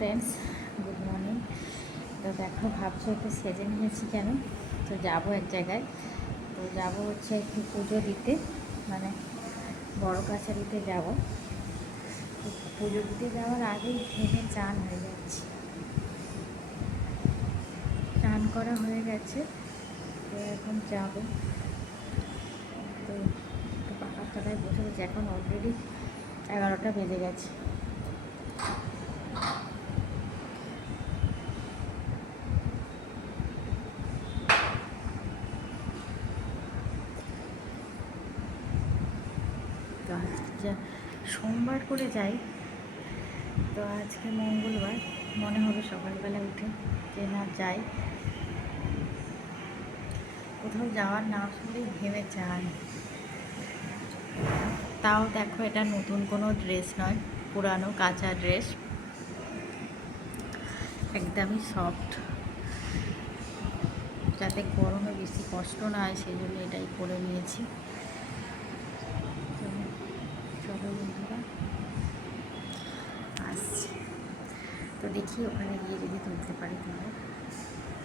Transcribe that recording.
Friends, good morning. তো দেখো, ভাবছো একটু সেজে নিয়েছি কেন? তো যাবো এক জায়গায়। তো যাব হচ্ছে একটু পুজো দিতে, মানে বড় কাছারিতে যাব। তো পুজো দিতে যাওয়ার আগেই ঘেমে চান হয়ে যাচ্ছে, চান করা হয়ে গেছে। তো এখন যাব। তো একটু পাখার তলায় বসে গেছি, এখন অলরেডি 11টা বেজে গেছে। তো আজকে সোমবার করে যাই, তো আজকে মঙ্গলবার, মনে হবে সকালবেলা উঠে যে না যাই। কোথাও যাওয়ার নাম শুনলেই ঘেমে চান। তাও দেখো, এটা নতুন কোনো ড্রেস নয়, পুরানো কাঁচা ড্রেস, একদমই সফট, যাতে গরমে বেশি কষ্ট না হয় সেই জন্য এটাই পরে নিয়েছি। তো চলো বন্ধুরা, আসছি। তো দেখি ওখানে গিয়ে যদি তুলতে পারি তাহলে।